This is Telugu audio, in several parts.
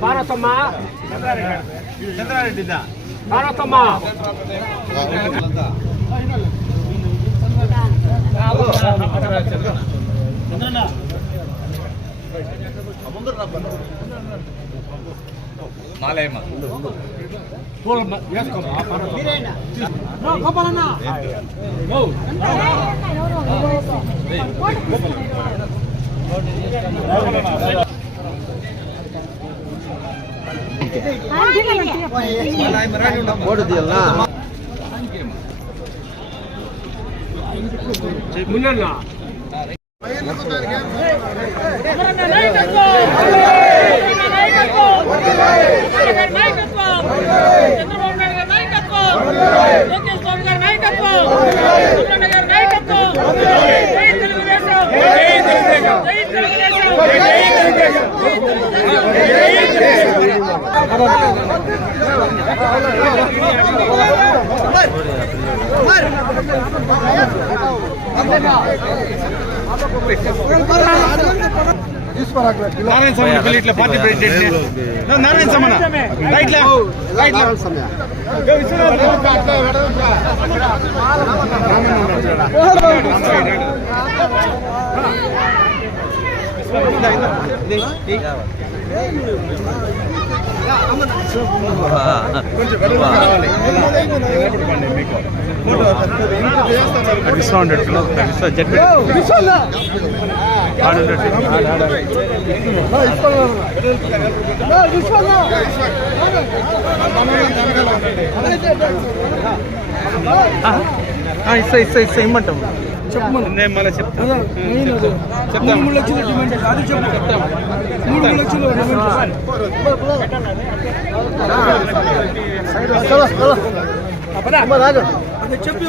ಭಾರತಮ್ಮ ಚಂದ್ರಾರೆಡ್ಡಿದ್ದ ಭಾರತಮ್ಮ ಚಂದ್ರಣ್ಣ ಮಾಲಯಮ್ಮ ಗೋಪಾಲಣ್ಣ ఓ చంద్రబాబు నాయుడు గారి నాయకత్వం లోకేష్ బాబు గారి నాయకత్వం ನಾರಾಯಣ ಸ್ವಾಮಿ ಇಟ್ಲ ಪಾರ್ಟಿ ಪ್ರೆಸಿಡೆಂಟ್ ನಾರಾಯಣ ಸ್ವಾಮನ ರೈಟ್ ರೈಟ್ ಸ್ವಾಮಿ ఇస్తా ఇస్తా ఇస్తా ఇమ్మంటాం నేను మళ్ళీ చెప్తాను చెప్తాను మూడు లక్షలు డిమాండ్ అది చెప్పు. చెప్తాము మూడు లక్షలు అది చెప్పి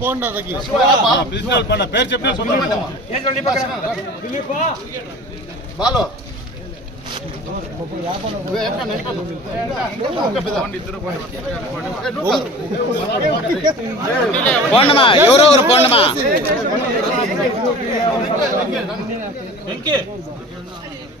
పోండి పేరు చెప్పిన బాలో. పోండమా ఎవరెవరు పోండమా పోనా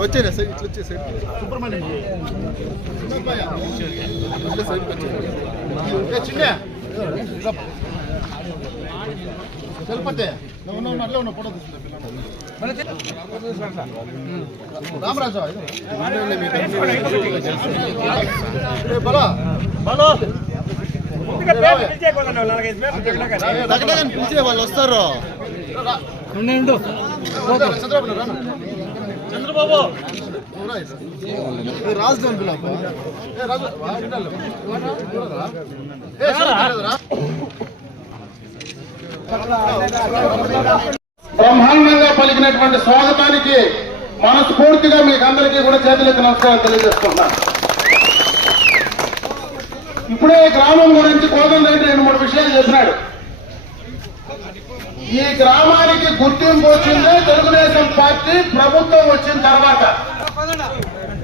వచ్చేనా సైడ్ ఇట్లా వచ్చే సైడ్. సుబ్రహ్మణ్యం చిన్న. అట్లే ఫోటో రామరాజు బలో. బలో పిలిచే వాళ్ళు వస్తారు. చంద్రబాబు రాజధాని బ్రహ్మాండంగా పలికినటువంటి స్వాగతానికి మనస్ఫూర్తిగా మీకు అందరికీ కూడా చేతులెత్తి నమస్కారం తెలియజేస్తున్నాను ఇప్పుడే గ్రామం గురించి కోదండ రెడ్డి రెండు మూడు విషయాలు చెప్పినాడు. ఈ గ్రామానికి గుర్తింపు వచ్చిందే తెలుగుదేశం పార్టీ ప్రభుత్వం వచ్చిన తర్వాత.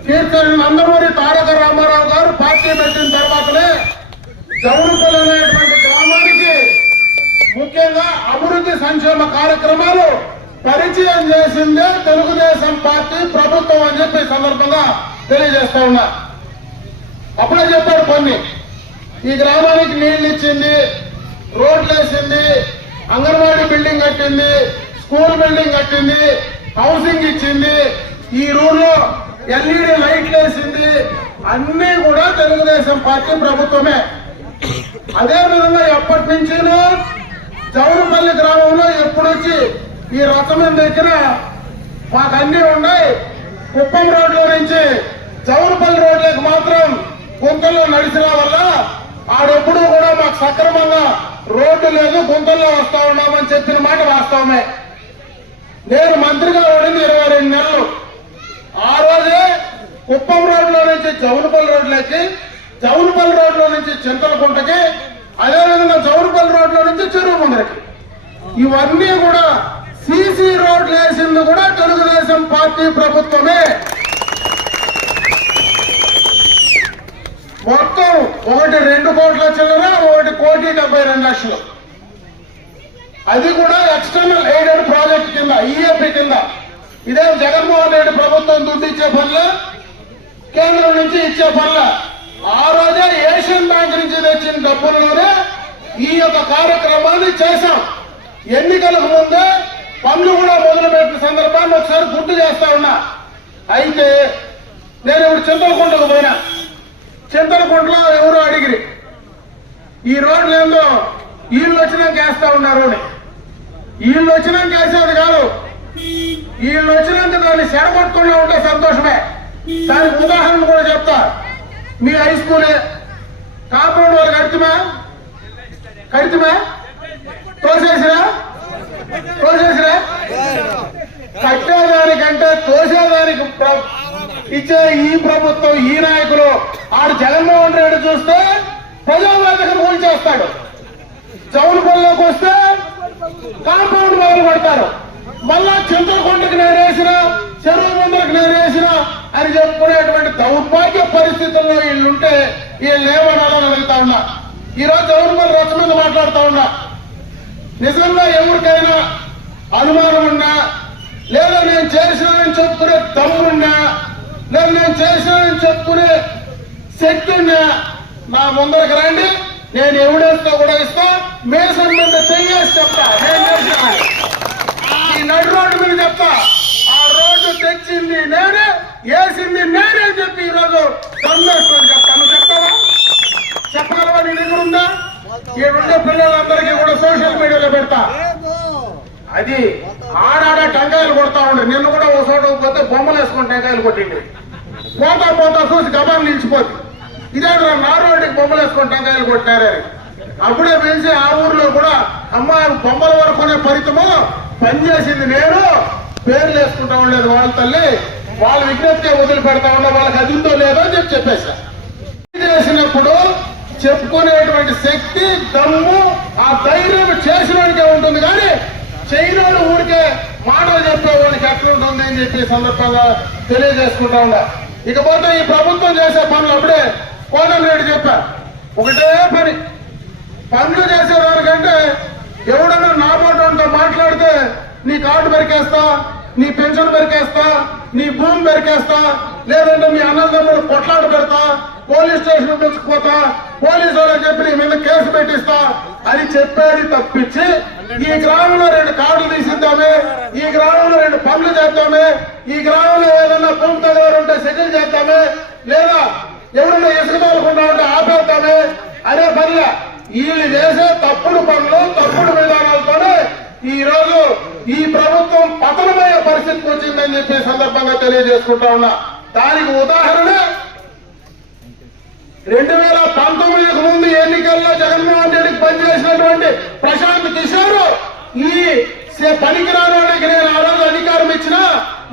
కీర్తన నందమూరి తారక రామారావు గారు పార్టీ పెట్టిన తర్వాతనే జౌడుపల్లి అనేటువంటి గ్రామానికి ముఖ్యంగా అభివృద్ధి సంక్షేమ కార్యక్రమాలు పరిచయం చేసిందే తెలుగుదేశం పార్టీ ప్రభుత్వం అని చెప్పి సందర్భంగా తెలియజేస్తా ఉన్నా. అప్పుడే చెప్పాడు కొన్ని. ఈ గ్రామానికి నీళ్ళు ఇచ్చింది రోడ్లు వేసింది అంగన్వాడీ బిల్డింగ్ కట్టింది స్కూల్ బిల్డింగ్ కట్టింది హౌసింగ్ ఇచ్చింది. ఈ రూల్లో ఎల్ఈడి లైట్లు వేసింది. అన్ని కూడా తెలుగుదేశం పార్టీ ప్రభుత్వమే. అదే విధంగా ఎప్పటి నుంచినో చౌరపల్లి గ్రామంలో ఎప్పుడొచ్చి ఈ రథం దగ్గర మాకు అన్ని ఉన్నాయి. కుప్పం రోడ్లో నుంచి చౌరపల్లి రోడ్లకు మాత్రం గుంతల్లో నడిచిన వల్ల ఆడెప్పుడు కూడా మాకు సక్రమ రోడ్డు లేదు గుంతల్లో వస్తా ఉన్నామని చెప్పిన మాట వాస్తవమే. నేను మంత్రిగా ఉండింది ఇరవై రెండు నెలలు. ఆ రోజే కుప్పం రోడ్లో నుంచి జౌనపల్లి రోడ్లోకి జౌనపల్లి రోడ్లో నుంచి చింతలకుంటకి అదేవిధంగా జౌనపల్లి రోడ్లో నుంచి చెరువు ముందరికి. ఇవన్నీ కూడా సీసీ రోడ్లు వేసింది కూడా తెలుగుదేశం పార్టీ ప్రభుత్వమే. మొత్తం ఒకటి రెండు కోట్ల చిల్లర ఒకటి కోటి డెబ్బై రెండు లక్షలు. అది కూడా ఎక్స్టర్నల్ ఎయిడెడ్ ప్రాజెక్ట్ కింద ఈఏపీ కింద. ఇదే జగన్మోహన్ రెడ్డి ప్రభుత్వం దుడ్డు ఇచ్చే పనుల? కేంద్రం నుంచి ఇచ్చే పనుల? ఆ రోజే ఏషియన్ బ్యాంక్ నుంచి తెచ్చిన డబ్బులలోనే ఈ యొక్క కార్యక్రమాన్ని చేశాం. ఎన్నికలకు ముందే పనులు కూడా మొదలుపెట్టిన సందర్భాన్ని ఒకసారి గుర్తు చేస్తా ఉన్నా. అయితే నేను ఇప్పుడు చింతలకుంటకు పోయినా. చింతలకుంటలో ఎవరు అడిగిరి. ఈ రోడ్లు ఏందో వీళ్ళు వచ్చినాక వేస్తా ఉన్నారు అని. వీళ్ళు వచ్చినాక చేసేది కాదు. వీళ్ళు వచ్చినాక దాన్ని సెడగొట్టకుండా ఉంటే సంతోషమే. దానికి ఉదాహరణ కూడా చెప్తా. మీ హై స్కూలే కాంపౌండ్ వాళ్ళు కడితమా కడితమా తోసేసిరా? తోసేసిరా? కట్టేదానికంటే తోసేదానికి ఇచ్చే ఈ ప్రభుత్వం ఈ నాయకులు ఆడు జగన్మోహన్ రెడ్డి చూస్తే ప్రజావేదికను కూల్చేస్తాడు. చౌనపల్లిలోకి వస్తే కాంపౌండ్ వాళ్ళు కొడతారు. మళ్ళా చింతకొండకి నేను వేసిన చెరువు ముందరకు నేను వేసిన అని చెప్పుకునేటువంటి దౌర్భాగ్య పరిస్థితుల్లో వీళ్ళుంటే వీళ్ళు ఏమనాలని అడుగుతా ఉన్నా. ఈ రోజు మన రచ్చ మీద మాట్లాడుతా ఉన్నా. నిజంగా ఎవరికైనా అనుమానం ఉన్నా లేదా నేను చేసినానని చెప్పుకునే తమ్ముడున్నా లేదా నేను చేసినానని చెప్పుకునే శక్తి ఉన్నా నా ముందరకు రండి. నేను ఎవిడెన్స్తో కూడా ఇస్తా. మేసన్ మీద చెయ్యేసి చెప్తా. నేను ఈ నడు రోడ్డు మీద చెప్తా. ఆ రోడ్డు తెచ్చింది నేనే వేసింది నేనే అని చెప్పి ఈరోజు దమ్మేసుకొని చెప్తాను. చెప్తావా? చెప్పగలవా? నీ దగ్గర ఉందా? ఈ ఉండే పిల్లలందరికీ కూడా సోషల్ మీడియాలో పెడతా. అది ఆడాడ టెంకాయలు కొడతా ఉండే. నిన్ను కూడా ఓ చోట పోతే బొమ్మలు వేసుకొని టెంకాయలు కొట్టిండి పోతా పోతా చూసి గబాన్ నిలిచిపోతుంది ఇదే నారోడ్డికి బొమ్మలు వేసుకొని టెంకాయలు కొట్టారని అప్పుడే పిలిచి ఆ ఊర్లో కూడా అమ్మాయి బొమ్మల వరకునే ఫలితము పనిచేసింది నేను పేర్లు వేసుకుంటా ఉండేది వాళ్ళ తల్లి వాళ్ళ విజ్ఞప్తి వదిలిపెడతా ఉండే వాళ్ళకి అది లేదో అని చెప్పి చెప్పేశా. చేసినప్పుడు చెప్పుకునేటువంటి శక్తి దమ్ము ఆ ధైర్యం చేసినోడికే ఉంటుంది కానీ చేయనోడు ఊరికే మాటలు చెప్పేవాడికి ఎట్లుంటుంది అని చెప్పి సందర్భంగా తెలియజేసుకుంటా ఉండ ఇకపోతే ఈ ప్రభుత్వం చేసే పనులు అప్పుడే కోనరెడ్డి చెప్పారు ఒకటే పని. పనులు చేసేదానికంటే ఎవడన్నా నా మాటతో మాట్లాడితే నీ కార్డు పెరికేస్తా నీ పెన్షన్ పెరికేస్తా నీ భూమి పెరికేస్తా లేదంటే మీ అన్నదమ్ముడు కొట్లాట పెడతా పోలీస్ స్టేషన్ పెంచుకుపోతా పోలీసు వాళ్ళకి చెప్పి నీ మీద కేసు పెట్టిస్తా. అని చెప్పేది తప్పించి ఈ గ్రామంలో రెండు కార్డులు తీసిద్దామే ఈ గ్రామంలో రెండు పనులు చేద్దామే ఈ గ్రామంలో ఏదన్నా భూమి దగ్గర ఉంటే సెటిల్ చేద్దామే లేదా ఎవరన్నా ఇసుక ఉంటే ఆపేద్దామే అనే పనిలే వీళ్ళు చేసే తప్పుడు పనులు తప్పుడు విధానాలతోనే ఈ రోజు ఈ ప్రభుత్వం పతనమయ్యే పరిస్థితికి వచ్చిందని చెప్పి సందర్భంగా తెలియజేసుకుంటా ఉన్నా. దానికి ఉదాహరణ రెండు వేల పంతొమ్మిదికి ముందు ఎన్నికల్లో జగన్మోహన్ రెడ్డికి పనిచేసినటువంటి ప్రశాంత్ కిషోర్ ఈ సే- నేను ఆ రోజు అధికారం ఇచ్చిన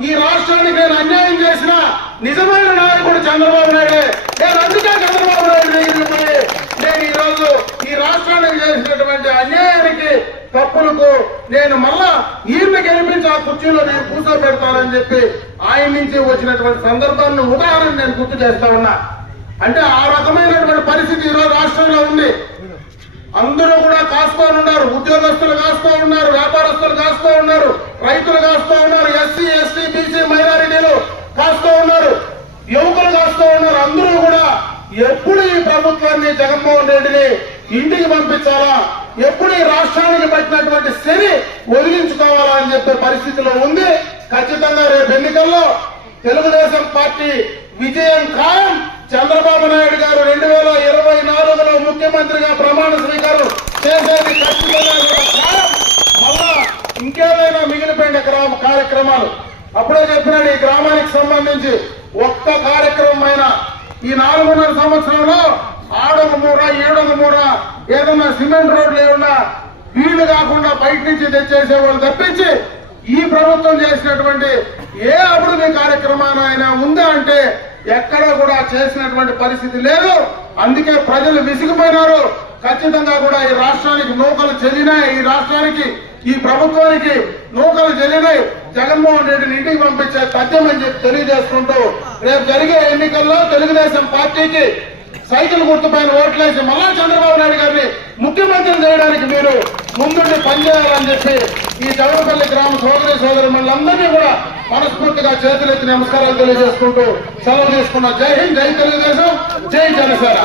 ఈ రాష్ట్రానికి నేను అన్యాయం చేసిన నిజమైన నాయకుడు చంద్రబాబు నాయుడు. నేను అందుకే చంద్రబాబు నాయుడు దగ్గరికి నేను ఈ రోజు ఈ రాష్ట్రానికి చేసినటువంటి అన్యాయానికి తప్పులకు నేను మళ్ళా ఈయన గెలిపించి ఆ కుర్చీలో నేను కూర్చోబెడతానని చెప్పి ఆయన నుంచి వచ్చినటువంటి సందర్భాన్ని ఉదాహరణ నేను గుర్తు చేస్తా ఉన్నా. అంటే ఆ రకమైనటువంటి పరిస్థితి ఈరోజు రాష్ట్రంలో ఉంది. అందరూ కూడా కాస్తూ ఉన్నారు ఉద్యోగస్తులు కాస్తూ ఉన్నారు వ్యాపారస్తులు కాస్తూ ఉన్నారు రైతులు కాస్తూ ఉన్నారు ఎస్సీ ఎస్టీ బీసీ మైనారిటీలు కాస్తూ ఉన్నారు. యువకులు కాస్తూ ఉన్నారు. అందరూ కూడా ఎప్పుడు ఈ ప్రభుత్వాన్ని జగన్మోహన్ రెడ్డిని ఇంటికి పంపించాలా? ఎప్పుడు ఈ రాష్ట్రానికి పట్టినటువంటి శని వదిలించుకోవాలా అని చెప్పే పరిస్థితిలో ఉంది. ఖచ్చితంగా రేపు ఎన్నికల్లో తెలుగుదేశం పార్టీ విజయం ఖాయం. చంద్రబాబు నాయుడు గారు రెండు వేల ఇరవై నాలుగులో ముఖ్యమంత్రిగా ప్రమాణ స్వీకారం చేసేది ఖచ్చితంగా మళ్ళా ఇంకేదైనా మిగిలిపోయిన గ్రామ కార్యక్రమాలు. అప్పుడే చెప్పినాడు ఈ గ్రామానికి సంబంధించి ఒక్క కార్యక్రమం అయినా ఈ నాలుగున్నర సంవత్సరంలో ఆడొక మూర ఏడొక మూర ఏదన్నా సిమెంట్ రోడ్లు ఏమన్నా వీళ్ళు కాకుండా బయట నుంచి తెచ్చేసే వాళ్ళు తప్పించి ఈ ప్రభుత్వం చేసినటువంటి ఏ అభివృద్ధి కార్యక్రమాన్ని అయినా ఉందా అంటే ఎక్కడ కూడా చేసినటువంటి పరిస్థితి లేదు. అందుకే ప్రజలు విసిగిపోయినారు. ఖచ్చితంగా కూడా ఈ రాష్ట్రానికి నూకలు చెల్లినాయి. ఈ రాష్ట్రానికి ఈ ప్రభుత్వానికి నూకలు చెల్లినాయి. జగన్మోహన్ రెడ్డిని ఇంటికి పంపించే అని చెప్పి తెలియజేసుకుంటూ రేపు జరిగే ఎన్నికల్లో తెలుగుదేశం పార్టీకి సైకిల్ గుర్తుపైన ఓట్లేసి మళ్ళా చంద్రబాబు నాయుడు గారిని ముఖ్యమంత్రి చేయడానికి మీరు ముందుండి పనిచేయాలని చెప్పి ఈ చౌడపల్లి గ్రామ సోదరి సోదరు మనందరినీ కూడా మనస్ఫూర్తిగా చేతులెత్తి నమస్కారాలు తెలియజేసుకుంటూ సెలవు తీసుకున్న జై హింద్ జై తెలుగుదేశం జై జనసేన.